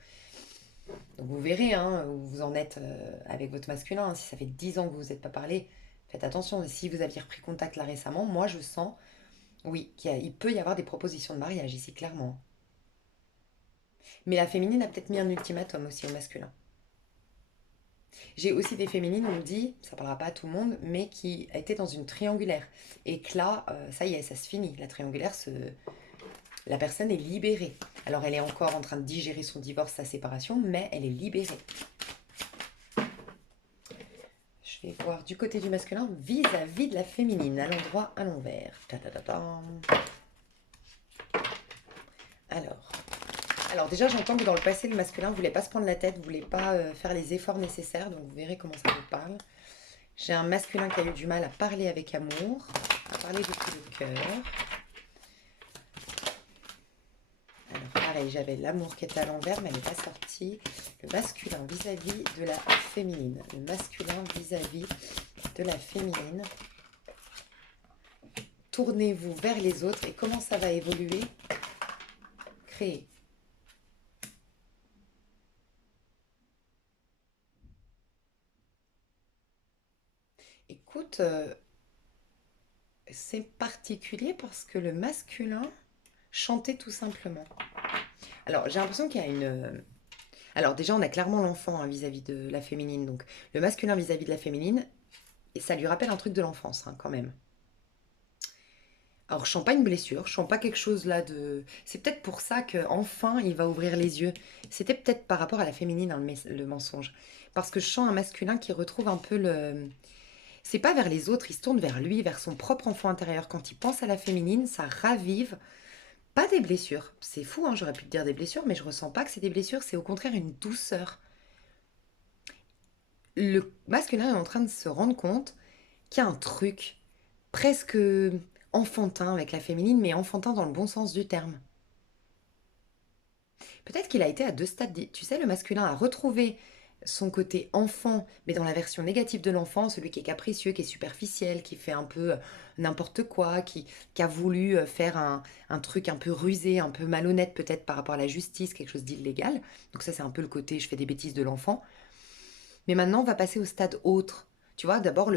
Donc vous verrez hein, où vous en êtes avec votre masculin. Si ça fait 10 ans que vous vous êtes pas parlé, faites attention. Si vous aviez repris contact là récemment, moi je sens, oui, il peut y avoir des propositions de mariage ici, clairement. Mais la féminine a peut-être mis un ultimatum aussi au masculin. J'ai aussi des féminines, on me dit, ça parlera pas à tout le monde, mais qui étaient dans une triangulaire. Et que là, ça y est, ça se finit. La triangulaire, la personne est libérée. Alors elle est encore en train de digérer son divorce, sa séparation, mais elle est libérée. Je vais voir du côté du masculin vis-à-vis de la féminine, à l'endroit, à l'envers. Alors déjà, j'entends que dans le passé, le masculin ne voulait pas se prendre la tête, ne voulait pas faire les efforts nécessaires, donc vous verrez comment ça vous parle. J'ai un masculin qui a eu du mal à parler avec amour, à parler depuis le cœur. Alors pareil, j'avais l'amour qui était à l'envers, mais elle n'est pas sortie. Le masculin vis-à-vis de la féminine. Le masculin vis-à-vis de la féminine. Tournez-vous vers les autres et comment ça va évoluer? Créer. Écoute, c'est particulier parce que le masculin chantait tout simplement. Alors, j'ai l'impression qu'il y a une... Alors déjà, on a clairement l'enfant hein, vis-à-vis de la féminine. Donc, le masculin vis-à-vis de la féminine, et ça lui rappelle un truc de l'enfance, hein, quand même. Alors, je sens pas une blessure, je sens pas quelque chose là de... C'est peut-être pour ça qu'enfin, il va ouvrir les yeux. C'était peut-être par rapport à la féminine, hein, le mensonge. Parce que je sens un masculin qui retrouve un peu le... C'est pas vers les autres, il se tourne vers lui, vers son propre enfant intérieur. Quand il pense à la féminine, ça ravive pas des blessures. C'est fou, hein, j'aurais pu te dire des blessures, mais je ressens pas que c'est des blessures, c'est au contraire une douceur. Le masculin est en train de se rendre compte qu'il y a un truc presque enfantin avec la féminine, mais enfantin dans le bon sens du terme. Peut-être qu'il a été à deux stades. Tu sais, le masculin a retrouvé son côté enfant, mais dans la version négative de l'enfant, celui qui est capricieux, qui est superficiel, qui fait un peu n'importe quoi, qui a voulu faire un truc un peu rusé, un peu malhonnête peut-être par rapport à la justice, quelque chose d'illégal. Donc ça, c'est un peu le côté je fais des bêtises de l'enfant. Mais maintenant, on va passer au stade autre. Tu vois, d'abord,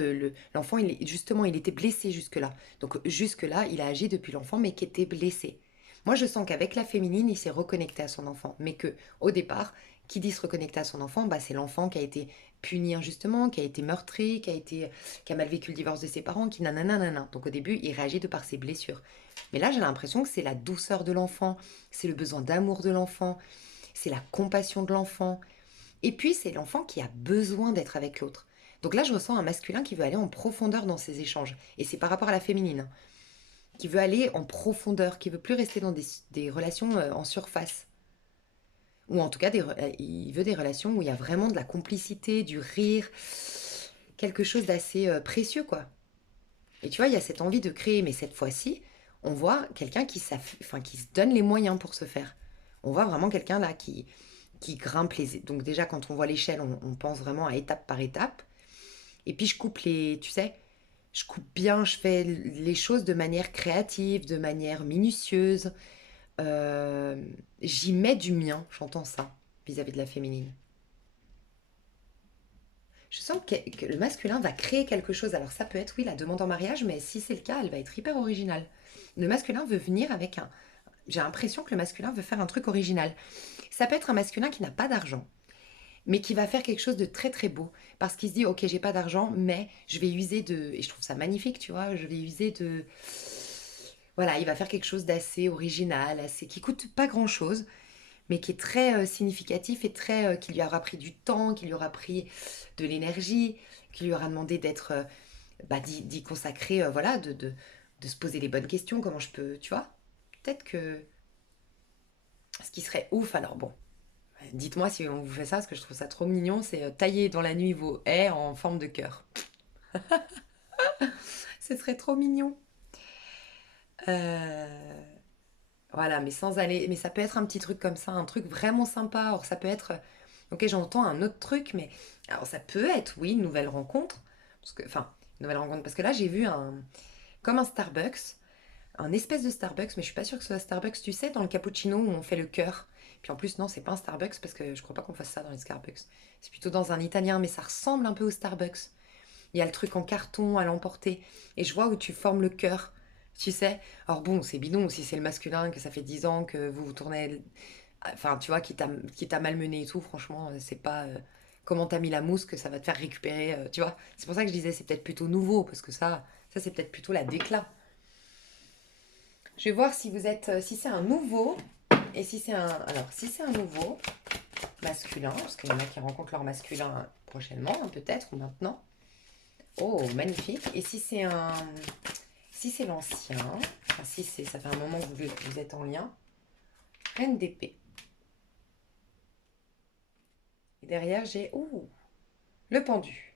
l'enfant, justement, il était blessé jusque-là. Donc jusque-là, il a agi depuis l'enfant, mais qui était blessé. Moi, je sens qu'avec la féminine, il s'est reconnecté à son enfant. Mais que, au départ, qui dit se reconnecter à son enfant, bah, c'est l'enfant qui a été puni injustement, qui a été meurtri, qui a mal vécu le divorce de ses parents, qui nanana. Donc au début, il réagit de par ses blessures. Mais là, j'ai l'impression que c'est la douceur de l'enfant, c'est le besoin d'amour de l'enfant, c'est la compassion de l'enfant. Et puis, c'est l'enfant qui a besoin d'être avec l'autre. Donc là, je ressens un masculin qui veut aller en profondeur dans ses échanges. Et c'est par rapport à la féminine, hein, qui veut aller en profondeur, qui veut plus rester dans des relations en surface. Ou en tout cas, il veut des relations où il y a vraiment de la complicité, du rire, quelque chose d'assez précieux, quoi. Et tu vois, il y a cette envie de créer, mais cette fois-ci, on voit quelqu'un qui se donne les moyens pour se faire. On voit vraiment quelqu'un là qui grimpe les... Donc déjà, quand on voit l'échelle, on pense vraiment à étape par étape. Et puis je coupe tu sais, je coupe bien, je fais les choses de manière créative, de manière minutieuse. Euh, J'y mets du mien, j'entends ça, vis-à-vis de la féminine. Je sens que le masculin va créer quelque chose. Alors ça peut être, oui, la demande en mariage, mais si c'est le cas, elle va être hyper originale. Le masculin veut venir avec un... J'ai l'impression que le masculin veut faire un truc original. Ça peut être un masculin qui n'a pas d'argent, mais qui va faire quelque chose de très très beau. Parce qu'il se dit, ok, j'ai pas d'argent, mais je vais user de... Et je trouve ça magnifique, tu vois, je vais user de... Voilà, il va faire quelque chose d'assez original, assez... qui coûte pas grand-chose, mais qui est très significatif et très... qui lui aura pris du temps, qui lui aura pris de l'énergie, qui lui aura demandé d'être... d'y consacrer, voilà, de se poser les bonnes questions, comment je peux, tu vois. Peut-être que ce qui serait ouf, alors bon, dites-moi si on vous fait ça, parce que je trouve ça trop mignon, c'est tailler dans la nuit vos haies en forme de cœur. Ce serait trop mignon. Euh, Voilà, mais sans aller. Mais ça peut être un petit truc comme ça, un truc vraiment sympa. Or, ça peut être. Ok, j'entends un autre truc, mais. Alors, ça peut être, oui, une nouvelle rencontre. Parce que. Enfin, une nouvelle rencontre. Parce que là, j'ai vu un. Comme un Starbucks. Un espèce de Starbucks, mais je suis pas sûre que ce soit Starbucks, tu sais, dans le cappuccino où on fait le cœur. Puis en plus, non, c'est pas un Starbucks parce que je crois pas qu'on fasse ça dans les Starbucks. C'est plutôt dans un italien, mais ça ressemble un peu au Starbucks. Il y a le truc en carton à l'emporter. Et je vois où tu formes le cœur. Tu sais. Alors bon, c'est bidon si c'est le masculin, que ça fait 10 ans que vous vous tournez. Enfin, tu vois, qui t'a malmené et tout. Franchement, c'est pas comment t'as mis la mousse que ça va te faire récupérer. Tu vois. C'est pour ça que je disais, c'est peut-être plutôt nouveau. Parce que ça c'est peut-être plutôt la déclat. Je vais voir si vous êtes. Si c'est un nouveau. Et si c'est un. Alors, si c'est un nouveau masculin, parce qu'il y en a qui rencontrent leur masculin prochainement, hein, peut-être, ou maintenant. Oh, magnifique. Et si c'est un. Si c'est l'ancien, enfin si c'est, ça fait un moment que vous êtes en lien, reine d'épée. Et derrière, j'ai, ouh, le pendu.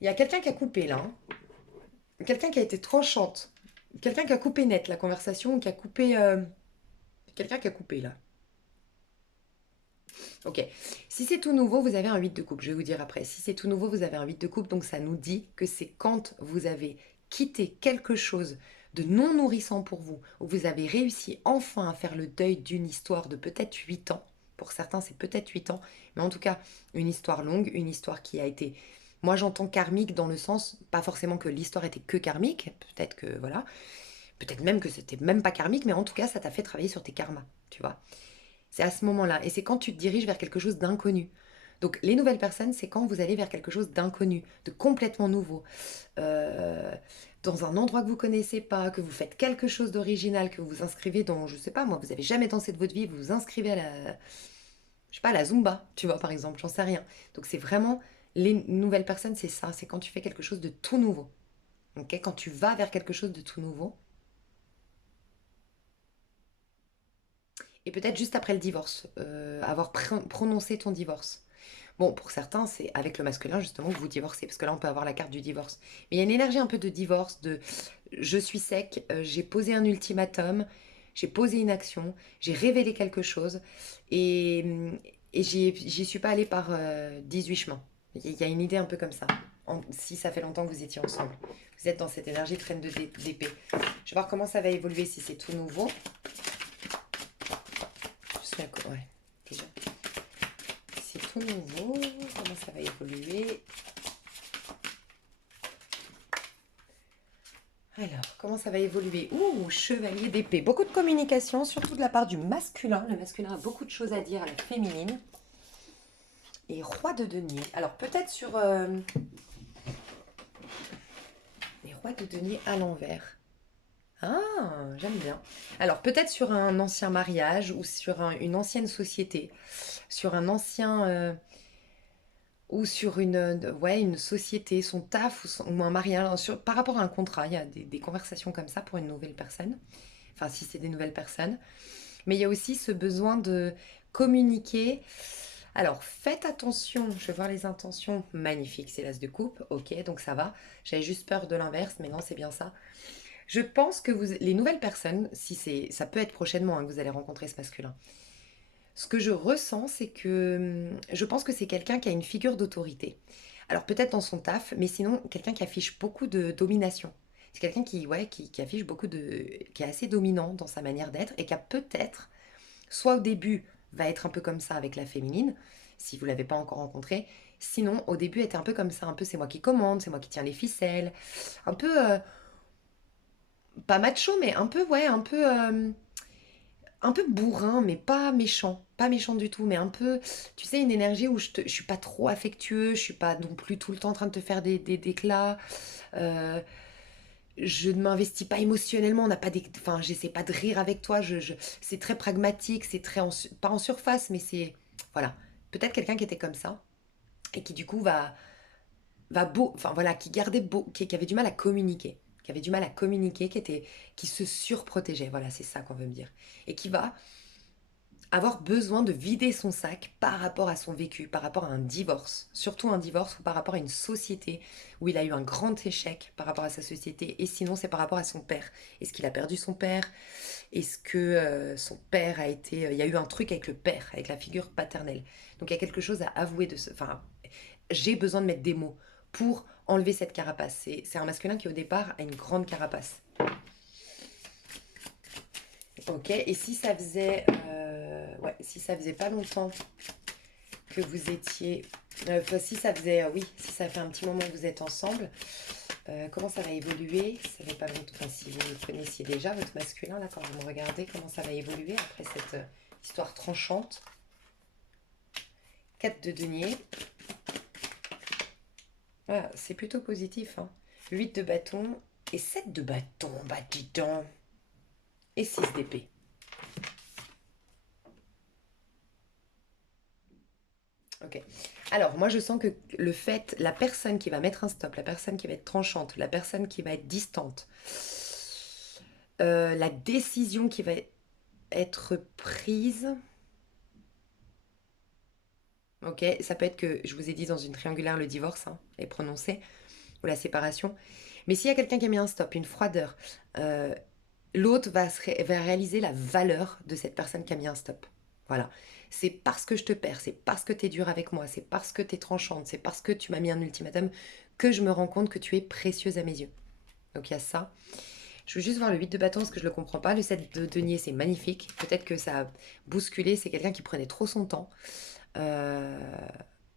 Il y a quelqu'un qui a coupé là, hein. Quelqu'un qui a été tranchante. Quelqu'un qui a coupé net la conversation, qui a coupé... quelqu'un qui a coupé là. Ok. Si c'est tout nouveau, vous avez un 8 de coupe. Je vais vous dire après. Si c'est tout nouveau, vous avez un 8 de coupe. Donc ça nous dit que c'est quand vous avez quitté quelque chose de non nourrissant pour vous, où vous avez réussi enfin à faire le deuil d'une histoire de peut-être 8 ans. Pour certains, c'est peut-être 8 ans. Mais en tout cas, une histoire longue, une histoire qui a été... Moi, j'entends karmique dans le sens, pas forcément que l'histoire était que karmique. Peut-être que, voilà. Peut-être même que c'était même pas karmique, mais en tout cas, ça t'a fait travailler sur tes karmas, tu vois. C'est à ce moment-là. Et c'est quand tu te diriges vers quelque chose d'inconnu. Donc les nouvelles personnes, c'est quand vous allez vers quelque chose d'inconnu, de complètement nouveau. Euh, Dans un endroit que vous connaissez pas, que vous faites quelque chose d'original, que vous vous inscrivez dans, je sais pas moi, vous avez jamais dansé de votre vie, vous vous inscrivez à la, je sais pas, à la Zumba, tu vois, par exemple, j'en sais rien. Donc c'est vraiment, les nouvelles personnes, c'est ça, c'est quand tu fais quelque chose de tout nouveau. Ok, quand tu vas vers quelque chose de tout nouveau. Et peut-être juste après le divorce, avoir prononcé ton divorce. Bon, pour certains, c'est avec le masculin justement que vous divorcez, parce que là, on peut avoir la carte du divorce. Mais il y a une énergie un peu de divorce, de je suis sec, j'ai posé un ultimatum, j'ai posé une action, j'ai révélé quelque chose, et, et j'y suis pas allée par 18 chemins. Il y a une idée un peu comme ça, si ça fait longtemps que vous étiez ensemble. Vous êtes dans cette énergie de reine d'épée. Je vais voir comment ça va évoluer si c'est tout nouveau. Je suis ouais, déjà. C'est tout nouveau, comment ça va évoluer? Alors, comment ça va évoluer? Ouh, chevalier d'épée. Beaucoup de communication, surtout de la part du masculin. Le masculin a beaucoup de choses à dire à la féminine. Et roi de denier. Alors, peut-être sur les rois de denier à l'envers. Ah, j'aime bien. Alors, peut-être sur un ancien mariage ou sur une ancienne société. Sur un ancien... ou sur ouais, une société, son taf ou un mariage, par rapport à un contrat. Il y a des conversations comme ça pour une nouvelle personne. Enfin, si c'est des nouvelles personnes. Mais il y a aussi ce besoin de communiquer. Alors, faites attention. Je vais voir les intentions. Magnifique, c'est l'as de coupe. Ok, donc ça va. J'avais juste peur de l'inverse, mais non, c'est bien ça. Je pense que les nouvelles personnes, si c'est, ça peut être prochainement hein, que vous allez rencontrer ce masculin. Ce que je ressens, c'est que je pense que c'est quelqu'un qui a une figure d'autorité. Alors peut-être dans son taf, mais sinon quelqu'un qui affiche beaucoup de domination. C'est quelqu'un qui, ouais, qui affiche beaucoup de... qui est assez dominant dans sa manière d'être et qui a peut-être, soit au début, va être un peu comme ça avec la féminine, si vous ne l'avez pas encore rencontré. Sinon, au début, était un peu comme ça, un peu c'est moi qui commande, c'est moi qui tiens les ficelles. Un peu, pas macho, mais un peu, ouais, un peu bourrin, mais pas méchant. Pas méchant du tout, mais un peu, tu sais, une énergie où je suis pas trop affectueux, je suis pas non plus tout le temps en train de te faire des déclats. Euh, je ne m'investis pas émotionnellement, on n'a pas enfin, j'essaie pas de rire avec toi. C'est très pragmatique, c'est très, pas en surface, mais c'est, voilà. Peut-être quelqu'un qui était comme ça et qui du coup va enfin voilà, qui gardait qui avait du mal à communiquer. qui avait du mal à communiquer, qui se surprotégeait. Voilà, c'est ça qu'on veut me dire. Et qui va avoir besoin de vider son sac par rapport à son vécu, par rapport à un divorce, surtout un divorce ou par rapport à une société où il a eu un grand échec par rapport à sa société, et sinon c'est par rapport à son père. Est-ce qu'il a perdu son père? Est-ce que son père a été... il y a eu un truc avec le père, avec la figure paternelle. Donc il y a quelque chose à avouer de ce... Enfin, j'ai besoin de mettre des mots pour enlever cette carapace. C'est un masculin qui au départ a une grande carapace. Ok, et si ça faisait, ouais, si ça faisait pas longtemps que vous étiez, enfin, si ça faisait, oui, si ça fait un petit moment que vous êtes ensemble, comment ça va évoluer? Ça fait pas longtemps, enfin, si vous le connaissiez déjà, votre masculin, là, quand vous me regardez, comment ça va évoluer après cette histoire tranchante? 4 de denier. Voilà, c'est plutôt positif, hein. 8 de bâton et 7 de bâton, bah dis donc. Et 6 d'épée. Ok. Alors, moi, je sens que le fait, la personne qui va mettre un stop, la personne qui va être tranchante, la personne qui va être distante, la décision qui va être prise, ok, ça peut être que, je vous ai dit dans une triangulaire, le divorce hein, est prononcé, ou la séparation, mais s'il y a quelqu'un qui a mis un stop, une froideur, euh, l'autre va réaliser la valeur de cette personne qui a mis un stop. Voilà. C'est parce que je te perds, c'est parce que tu es dur avec moi, c'est parce que tu es tranchante, c'est parce que tu m'as mis un ultimatum que je me rends compte que tu es précieuse à mes yeux. Donc il y a ça. Je veux juste voir le 8 de bâton parce que je ne le comprends pas. Le 7 de denier, c'est magnifique. Peut-être que ça a bousculé, c'est quelqu'un qui prenait trop son temps. Euh,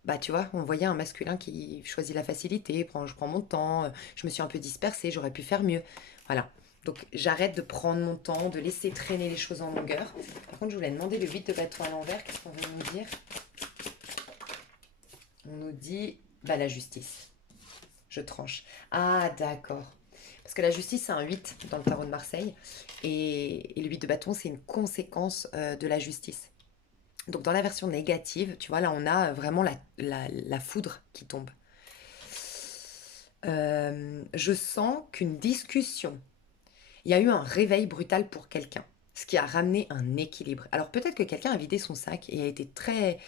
Bah tu vois, on voyait un masculin qui choisit la facilité, je prends mon temps, je me suis un peu dispersée, j'aurais pu faire mieux. Voilà. Donc j'arrête de prendre mon temps, de laisser traîner les choses en longueur. Par contre, je voulais demander le 8 de bâton à l'envers, qu'est-ce qu'on veut nous dire? On nous dit, bah la justice. Je tranche. Ah d'accord. Parce que la justice, c'est un 8 dans le tarot de Marseille. Et le 8 de bâton, c'est une conséquence de la justice. Donc dans la version négative, tu vois, là on a vraiment la foudre qui tombe. Je sens qu'une discussion, il y a eu un réveil brutal pour quelqu'un, ce qui a ramené un équilibre. Alors peut-être que quelqu'un a vidé son sac et a été très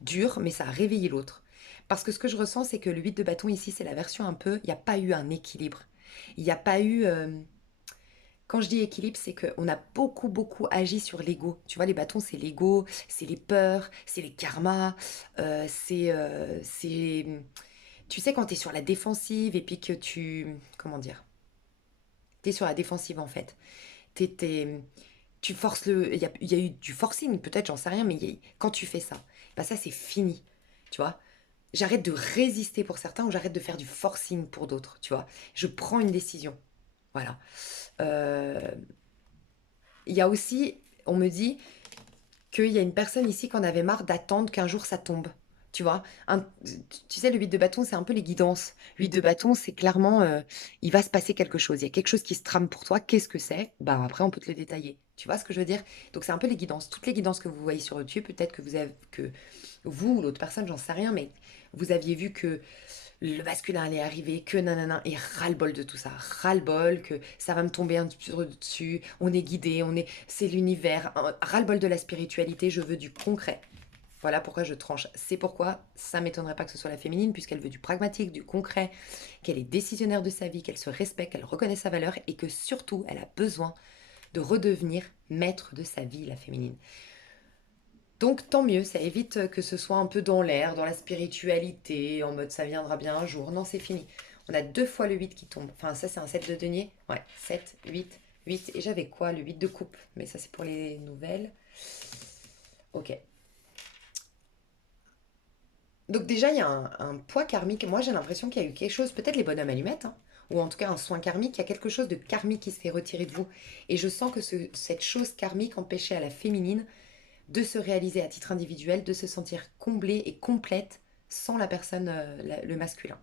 dur, mais ça a réveillé l'autre. Parce que ce que je ressens, c'est que le 8 de bâton ici, c'est la version un peu, il n'y a pas eu un équilibre. Il n'y a pas eu... quand je dis équilibre, c'est qu'on a beaucoup, beaucoup agi sur l'ego. Tu vois, les bâtons, c'est l'ego, c'est les peurs, c'est les karmas, c'est... Tu sais, quand tu es sur la défensive et puis que tu... Comment dire? Tu es sur la défensive, en fait. Tu forces le... Il y a eu du forcing, peut-être, j'en sais rien, mais quand tu fais ça, bah ça, c'est fini. Tu vois? J'arrête de résister pour certains ou j'arrête de faire du forcing pour d'autres, tu vois? Je prends une décision. Voilà. Euh, Il y a aussi, on me dit qu'il y a une personne ici qui en avait marre d'attendre qu'un jour ça tombe. Tu vois, tu sais, le 8 de bâton, c'est un peu les guidances. 8 de bâton, c'est clairement, il va se passer quelque chose. Il y a quelque chose qui se trame pour toi. Qu'est-ce que c'est? Bah après, on peut te le détailler. Tu vois ce que je veux dire? Donc c'est un peu les guidances. Toutes les guidances que vous voyez sur YouTube, peut-être que que vous ou l'autre personne, j'en sais rien, mais vous aviez vu que le masculin allait arriver, que nanana, et ras-le-bol de tout ça, ras-le-bol, que ça va me tomber un petit peu dessus, on est guidé, c'est l'univers, ras-le-bol de la spiritualité, je veux du concret. Voilà pourquoi je tranche. C'est pourquoi ça m'étonnerait pas que ce soit la féminine, puisqu'elle veut du pragmatique, du concret, qu'elle est décisionnaire de sa vie, qu'elle se respecte, qu'elle reconnaît sa valeur, et que surtout, elle a besoin de redevenir maître de sa vie, la féminine. Donc tant mieux, ça évite que ce soit un peu dans l'air, dans la spiritualité, en mode ça viendra bien un jour. Non, c'est fini. On a 2 fois le 8 qui tombe. Enfin, ça c'est un 7 de denier. Ouais, 7, 8, 8. Et j'avais quoi? Le 8 de coupe. Mais ça c'est pour les nouvelles. Ok. Donc déjà, il y a un poids karmique. Moi, j'ai l'impression qu'il y a eu quelque chose, peut-être les bonhommes allumettes, hein, ou en tout cas un soin karmique, il y a quelque chose de karmique qui s'est retiré de vous. Et je sens que cette chose karmique empêchait à la féminine de se réaliser à titre individuel, de se sentir comblée et complète sans la personne, le masculin.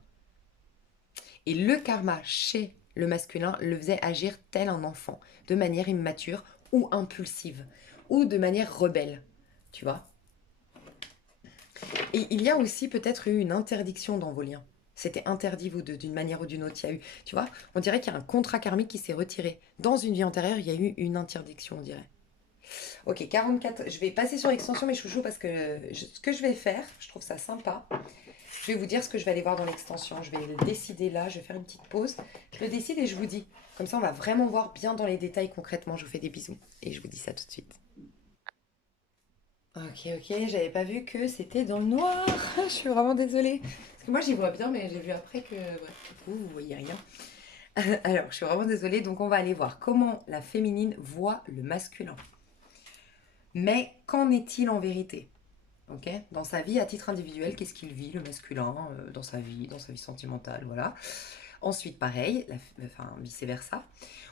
Et le karma chez le masculin le faisait agir tel un enfant, de manière immature ou impulsive, ou de manière rebelle, tu vois. Et il y a aussi peut-être eu une interdiction dans vos liens. C'était interdit, vous deux, d'une manière ou d'une autre. Il y a eu, tu vois, on dirait qu'il y a un contrat karmique qui s'est retiré. Dans une vie antérieure, il y a eu une interdiction, on dirait. Ok, 44. Je vais passer sur l'extension, mes chouchous, parce que ce que je vais faire, je trouve ça sympa. Je vais vous dire ce que je vais aller voir dans l'extension. Je vais le décider là, je vais faire une petite pause. Je le décide et je vous dis. Comme ça, on va vraiment voir bien dans les détails concrètement. Je vous fais des bisous. Et je vous dis ça tout de suite. Ok, j'avais pas vu que c'était dans le noir. Je suis vraiment désolée. Parce que moi, j'y vois bien, mais j'ai vu après que vous voyez rien. Alors, je suis vraiment désolée. Donc, on va aller voir comment la féminine voit le masculin. Mais qu'en est-il en vérité? Ok, dans sa vie à titre individuel, qu'est-ce qu'il vit, le masculin, dans sa vie sentimentale, voilà. Ensuite, pareil, enfin vice-versa.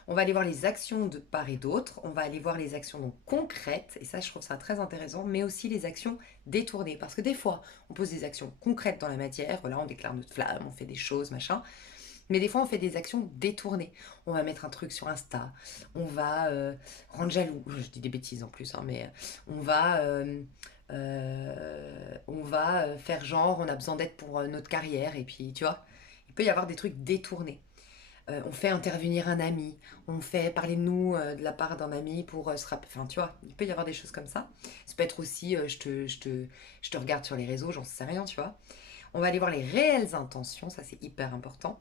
On va aller voir les actions de part et d'autre. On va aller voir les actions donc concrètes, et ça, je trouve ça très intéressant, mais aussi les actions détournées. Parce que des fois, on pose des actions concrètes dans la matière, voilà, on déclare notre flamme, on fait des choses, machin. Mais des fois, on fait des actions détournées. On va mettre un truc sur Insta, on va rendre jaloux. Je dis des bêtises en plus, hein, mais on va faire genre, on a besoin d'aide pour notre carrière, et puis tu vois, il peut y avoir des trucs détournés. On fait intervenir un ami, on fait parler de nous de la part d'un ami pour se rappeler. Enfin, tu vois, il peut y avoir des choses comme ça. Ça peut être aussi, je te regarde sur les réseaux, j'en sais rien, tu vois. On va aller voir les réelles intentions, ça c'est hyper important.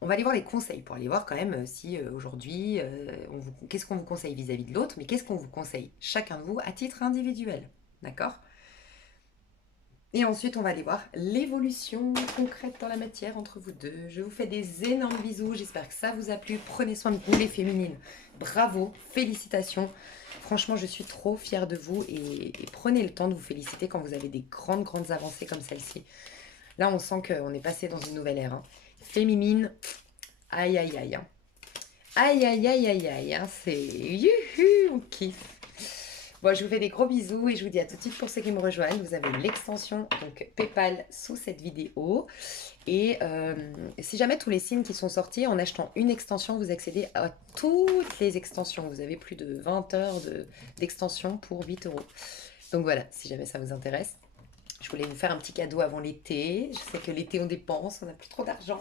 On va aller voir les conseils pour aller voir quand même si aujourd'hui, qu'est-ce qu'on vous conseille vis-à-vis de l'autre, mais qu'est-ce qu'on vous conseille chacun de vous à titre individuel. D'accord? Et ensuite, on va aller voir l'évolution concrète dans la matière entre vous deux. Je vous fais des énormes bisous. J'espère que ça vous a plu. Prenez soin de vous, les féminines. Bravo, félicitations. Franchement, je suis trop fière de vous et prenez le temps de vous féliciter quand vous avez des grandes avancées comme celle-ci. Là, on sent qu'on est passé dans une nouvelle ère, hein. Féminine, aïe aïe aïe, hein. Aïe aïe aïe aïe aïe, hein. C'est youhou, on kiffe. Bon, je vous fais des gros bisous et je vous dis à tout de suite pour ceux qui me rejoignent. Vous avez l'extension donc PayPal sous cette vidéo. Et si jamais tous les signes qui sont sortis, en achetant une extension, vous accédez à toutes les extensions. Vous avez plus de 20 heures d'extension pour 8 euros. Donc voilà, si jamais ça vous intéresse. Je voulais vous faire un petit cadeau avant l'été. Je sais que l'été on dépense, on n'a plus trop d'argent.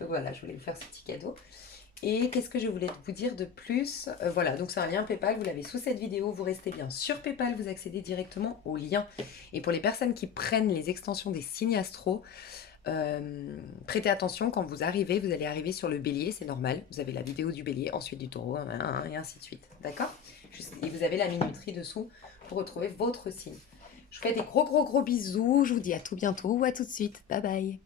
Donc voilà, je voulais vous faire ce petit cadeau. Et qu'est-ce que je voulais vous dire de plus? Voilà, donc c'est un lien PayPal, vous l'avez sous cette vidéo, vous restez bien sur PayPal, vous accédez directement au lien. Et pour les personnes qui prennent les extensions des signes astro, prêtez attention, quand vous arrivez, vous allez arriver sur le bélier, c'est normal, vous avez la vidéo du bélier, ensuite du taureau, et ainsi de suite, d'accord? Et vous avez la minuterie dessous pour retrouver votre signe. Je vous fais des gros bisous, je vous dis à tout bientôt ou à tout de suite, bye bye.